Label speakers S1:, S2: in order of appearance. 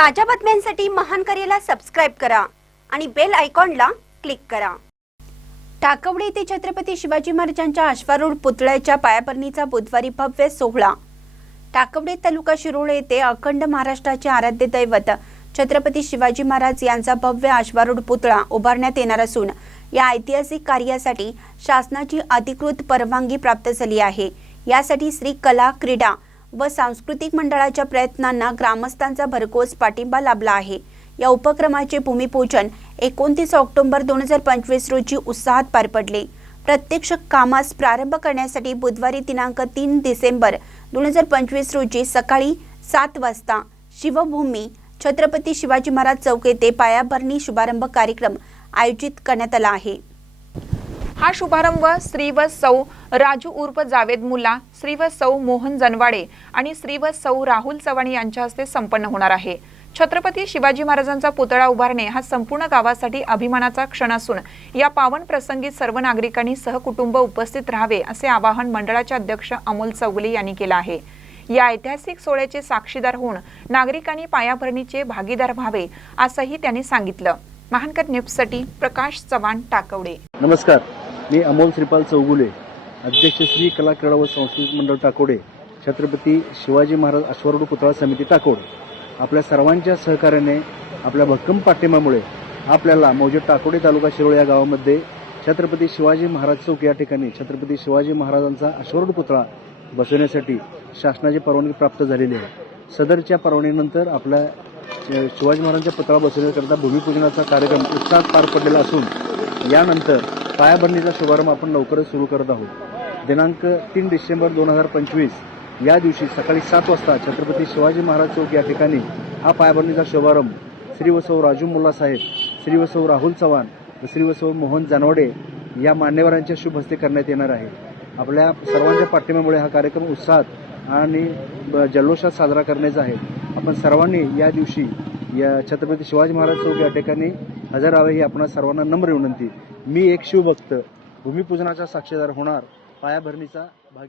S1: ताज्या बातम्यांसाठी महान करेला सबस्क्राईब करा आणि बेल आयकॉनला क्लिक करा. टाकवडे येथे छत्रपती शिवाजी महाराजांच्या अश्वारूढ पुतळ्याच्या पायाभरणीचा बुधवारी भव्य सोहळा. टाकवडे तालुका शिरोळ येथे अखंड महाराष्ट्राचे आराध्य दैवत छत्रपती शिवाजी महाराज यांचा भव्य अश्वारूढ पुतळा उभारण्यात येणार असून या ऐतिहासिक कार्यासाठी शासनाची अधिकृत परवानगी प्राप्त झाली आहे. यासाठी श्री कला क्रीडा व सांस्कृतिक मंडळाच्या प्रयत्नांना ग्रामस्थांचा भरघोस पाठिंबा लाभला आहे. या उपक्रमाचे भूमिपूजन एकोणतीस ऑक्टोबर दोन हजार पंचवीस रोजी उत्साहात पार पडले. प्रत्यक्ष कामास प्रारंभ करण्यासाठी बुधवारी दिनांक तीन डिसेंबर दोन हजार पंचवीस रोजी सकाळी सात वाजता शिवभूमी छत्रपती शिवाजी महाराज चौक येथे पायाभरणी शुभारंभ कार्यक्रम आयोजित करण्यात आला आहे.
S2: हा शुभारंभ श्री व सौ राजू उर्फ जावेद मुल्ला श्री व सौ मोहन जनवाडे आणि श्री व सौ राहुल चव्हाण यांच्या हस्ते संपन्न होणार आहे. छत्रपती शिवाजी महाराजांचा पुतळा उभारणे हा संपूर्ण गावासाठी अभिमानाचा क्षण असून या पावन प्रसंगी सर्व नागरिकांनी सहकुटुंब उपस्थित राहावे असे आवाहन मंडळाचे अध्यक्ष अमोल चौगुले यांनी केलं आहे. या ऐतिहासिक सोहळ्याचे साक्षीदार होऊन नागरिकांनी पायाभरणीचे भागीदार व्हावे असंही त्यांनी सांगितलं. महानकर न्यूजसाठी प्रकाश चव्हाण टाकवडे.
S3: नमस्कार. मी अमोल श्रीपाल चौगुले अध्यक्ष श्री कला क्रीडा व सांस्कृतिक मंडळ टाकोडे छत्रपती शिवाजी महाराज अश्वारूढ पुतळा समिती टाकोड. आपल्या सर्वांच्या सहकार्याने आपल्या भक्कम पाठिंब्यामुळे आपल्याला मौजे टाकोडे तालुका शिरोळ या गावामध्ये छत्रपती शिवाजी महाराज चौक या ठिकाणी छत्रपती शिवाजी महाराजांचा अश्वारूढ पुतळा बसवण्यासाठी शासनाची परवानगी प्राप्त झालेली आहे. सदरच्या परवानगीनंतर आपल्या शिवाजी महाराजांचा पुतळा बसवण्याकरता भूमिपूजनाचा कार्यक्रम उत्साहात पार पडलेला असून यानंतर पायाभरणीचा शुभारंभ आपण लवकरच सुरू करत आहोत. दिनांक तीन डिसेंबर दोन हजार पंचवीस या दिवशी सकाळी सात वाजता छत्रपती शिवाजी महाराज चौक या ठिकाणी हा पायाभरणीचा शुभारंभ श्री वसव राजू मुल्ला साहेब श्री वसव राहुल चव्हाण व श्री वसव मोहन जानवडे या मान्यवरांच्या शुभ हस्ते करण्यात येणार आहे. आपल्या सर्वांच्या पाठिंब्यामुळे हा कार्यक्रम उत्साहात आणि ब- जल्लोषात साजरा करण्याचा आहे. आपण सर्वांनी या दिवशी या छत्रपती शिवाजी महाराज चौक या ठिकाणी हजर राहावे ही आपणा सर्वांना नम्र विनंती. मी एक शिवभक्त भूमिपूजनाचा साक्षीदार होणार पायाभरणीचा भागीदार.